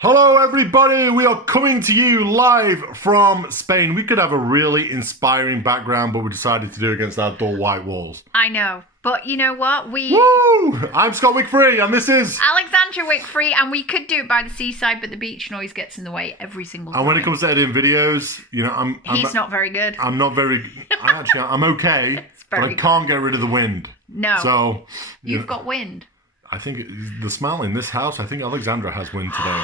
Hello everybody, we are coming to you live from Spain. We could have a really inspiring background, but we decided to do it against our dull white walls. I know, but you know what? Woo! I'm Scott Wickfree, and this is... Alexandra Wickfree, and we could do it by the seaside, but the beach noise gets in the way every single time. And when it comes to editing videos, you know, He's not very good. I'm okay, but I can't get rid of the wind. No. So... You've got wind. I think the smell in this house, I think Alexandra has wind today.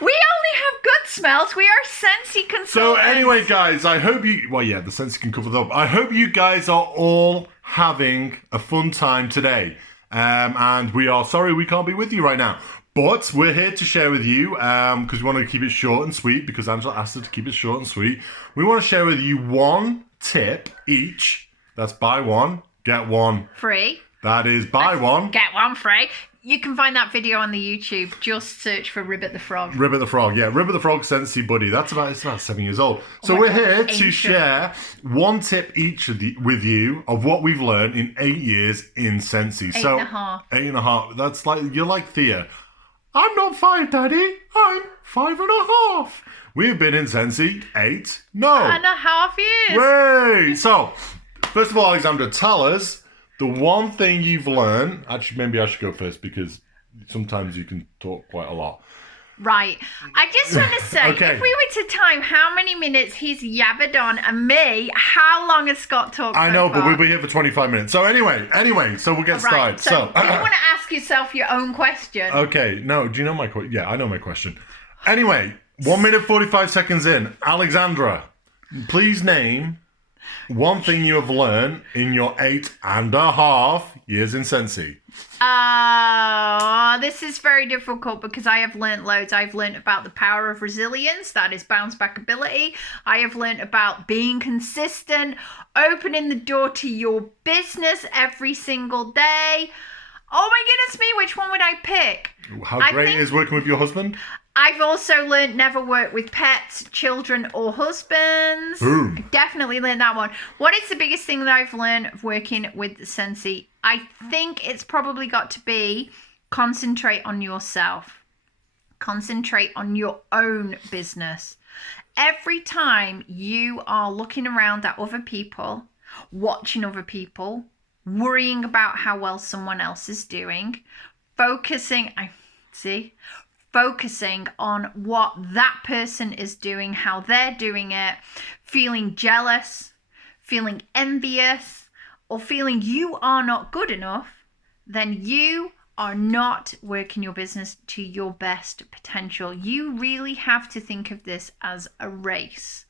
We only have good smells. We are Scentsy consultants. So anyway, guys, I hope you... Well, yeah, the Scentsy can cover that up. I hope you guys are all having a fun time today. And we are sorry we can't be with you right now. But we're here to share with you, because we want to keep it short and sweet, because Angela asked us to keep it short and sweet. We want to share with you one tip each. That's buy one, get one free. That is buy one. Get one free. You can find that video on the YouTube. Just search for Ribbit the Frog. Ribbit the Frog, yeah. Ribbit the Frog Scentsy Buddy. It's about 7 years old. So we're here to share one tip each with you of what we've learned in 8 years in Scentsy. 8.5. 8.5. That's like, you're like Thea. I'm not 5, Daddy. I'm 5.5. We've been in Scentsy 8.5 years. Way! So, first of all, Alexandra, tell us the one thing you've learned. Actually, maybe I should go first because sometimes you can talk quite a lot. Right. I just want to say, Okay. If we were to time how many minutes he's yabbered on and me, how long has Scott talked I so know, far? but we'll be here for 25 minutes. So anyway, so we'll get started. Right. So do you want to ask yourself your own question? Okay, no, do you know my question? Yeah, I know my question. Anyway, 1 minute 45 seconds in. Alexandra, please name one thing you have learned in your 8.5 years in Scentsy. This is very difficult because I have learnt loads. I've learnt about the power of resilience, that is bounce back ability. I have learnt about being consistent, opening the door to your business every single day. Oh my goodness me, which one would I pick? How great it is working with your husband? I've also learned never work with pets, children, or husbands. Boom. I definitely learned that one. What is the biggest thing that I've learned of working with Scentsy? I think it's probably got to be concentrate on yourself. Concentrate on your own business. Every time you are looking around at other people, watching other people, worrying about how well someone else is doing, focusing on what that person is doing, how they're doing it, feeling jealous, feeling envious, or feeling you are not good enough, then you are not working your business to your best potential. You really have to think of this as a race.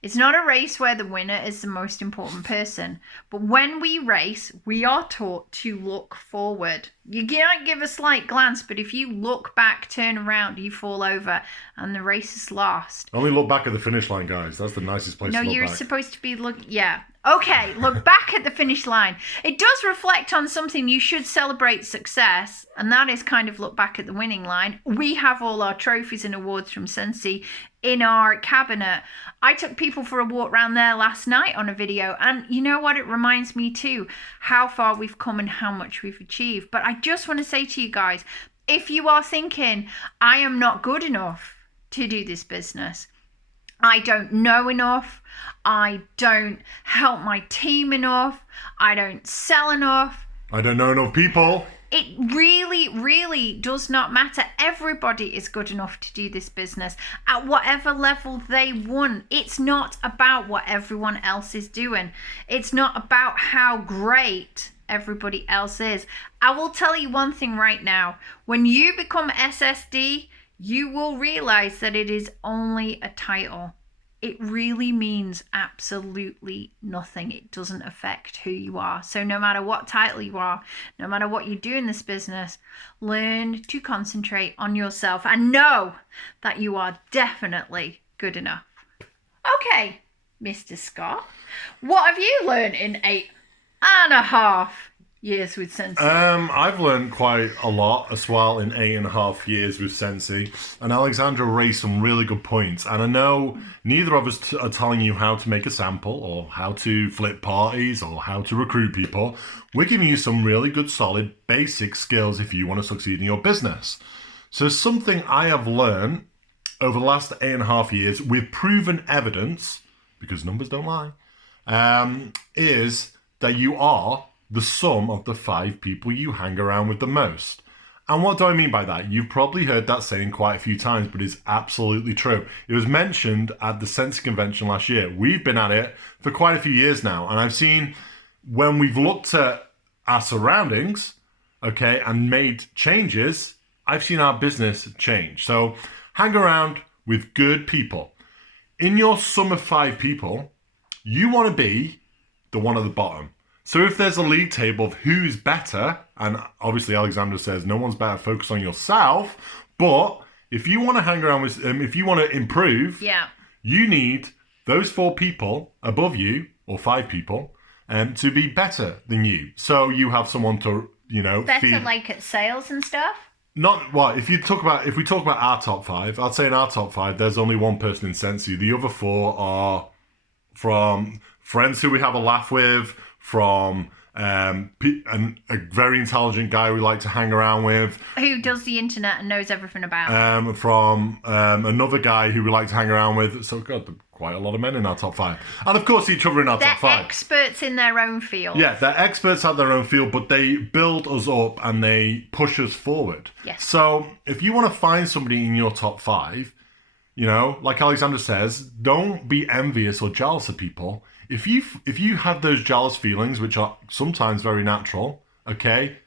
It's not a race where the winner is the most important person. But when we race, we are taught to look forward. You can't give a slight glance, but if you look back, turn around, you fall over, and the race is lost. Only look back at the finish line, guys. That's the nicest place to look back. No, you're supposed to be yeah. Okay, look back at the finish line. It does reflect on something. You should celebrate success, and that is kind of look back at the winning line. We have all our trophies and awards from Scentsy in our cabinet. I took people for a walk around there last night on a video, and you know what? It reminds me too how far we've come and how much we've achieved. But I just want to say to you guys, if you are thinking, I am not good enough to do this business, I don't know enough, I don't help my team enough, I don't sell enough, I don't know enough people. It really, really does not matter. Everybody is good enough to do this business at whatever level they want. It's not about what everyone else is doing. It's not about how great everybody else is. I will tell you one thing right now. When you become SSD, you will realize that it is only a title. It really means absolutely nothing. It doesn't affect who you are. So no matter what title you are, no matter what you do in this business, learn to concentrate on yourself and know that you are definitely good enough. Okay, Mr. Scott, what have you learned in 8.5 years with Scentsy? I've learned quite a lot as well in 8.5 years with Scentsy, and Alexandra raised some really good points. And I know neither of us are telling you how to make a sample or how to flip parties or how to recruit people. We're giving you some really good, solid, basic skills if you want to succeed in your business. So something I have learned over the last 8.5 years with proven evidence, because numbers don't lie, is that you are the sum of the 5 people you hang around with the most. And what do I mean by that? You've probably heard that saying quite a few times, but it's absolutely true. It was mentioned at the Scentsy convention last year. We've been at it for quite a few years now, and I've seen when we've looked at our surroundings, okay, and made changes, I've seen our business change. So hang around with good people. In your sum of 5 people, you want to be the one at the bottom. So if there's a league table of who's better, and obviously Alexandra says no one's better, focus on yourself, but if you want to hang around with, if you want to improve, you need those 4 people above you, or 5 people, to be better than you. So you have someone to, better feed. like at sales and stuff. Not what if we talk about our top 5, I'd say in our top 5 there's only one person in Scentsy. The other 4 are from friends who we have a laugh with, from a very intelligent guy we like to hang around with, who does the internet and knows everything about from another guy who we like to hang around with. So God, quite a lot of men in our top 5, and of course each other in our top 5. They're experts in their own field. Yeah, they're experts at their own field, but they build us up and they push us forward. Yes. So if you want to find somebody in your top 5, like Alexandra says, don't be envious or jealous of people. If you have those jealous feelings, which are sometimes very natural, okay,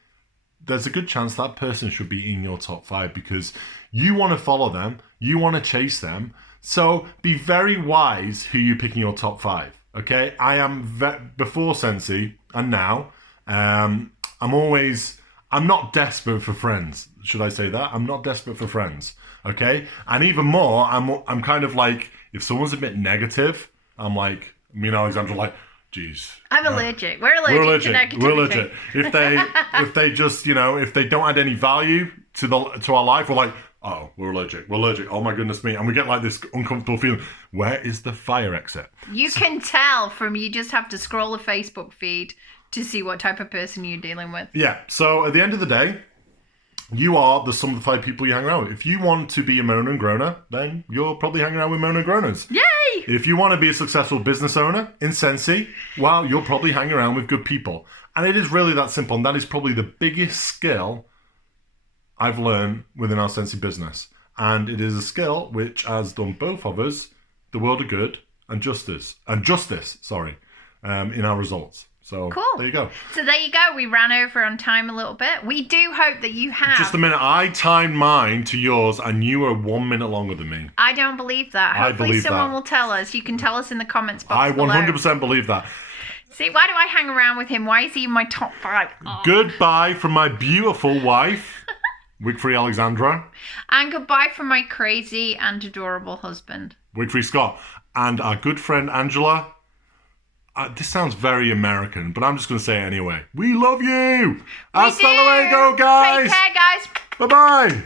there's a good chance that person should be in your top 5 because you want to follow them, you want to chase them. So be very wise who you pick in your top 5, okay? I am, before Scentsy and now, I'm not desperate for friends. Should I say that? I'm not desperate for friends, okay? And even more, I'm kind of like, if someone's a bit negative, I'm like, me and Alexandra are like, geez. I'm allergic. We're allergic to negativity. We're allergic. If they just, if they don't add any value to our life, we're like, oh, we're allergic. Oh my goodness me. And we get like this uncomfortable feeling. Where is the fire exit? You can tell from, you just have to scroll a Facebook feed to see what type of person you're dealing with. Yeah. So at the end of the day, you are the sum of the 5 people you hang around with. If you want to be a Mona and Groner, then you're probably hanging around with Mona and Groners. Yay! If you want to be a successful business owner in Scentsy, well, you'll probably hang around with good people. And it is really that simple. And that is probably the biggest skill I've learned within our Scentsy business. And it is a skill which has done both of us the world of good and justice, in our results. So cool. There you go. So there you go. We ran over on time a little bit. We do hope that you have. Just a minute. I timed mine to yours and you were 1 minute longer than me. I don't believe that. Hopefully someone will tell us. You can tell us in the comments box I 100% below. believe that. See, why do I hang around with him? Why is he in my top 5? Oh. Goodbye from my beautiful wife, Wickfree Alexandra. And goodbye from my crazy and adorable husband, Wickfree Scott. And our good friend Angela. This sounds very American, but I'm just going to say it anyway. We love you. Hasta luego, guys. Take care, guys. Bye-bye.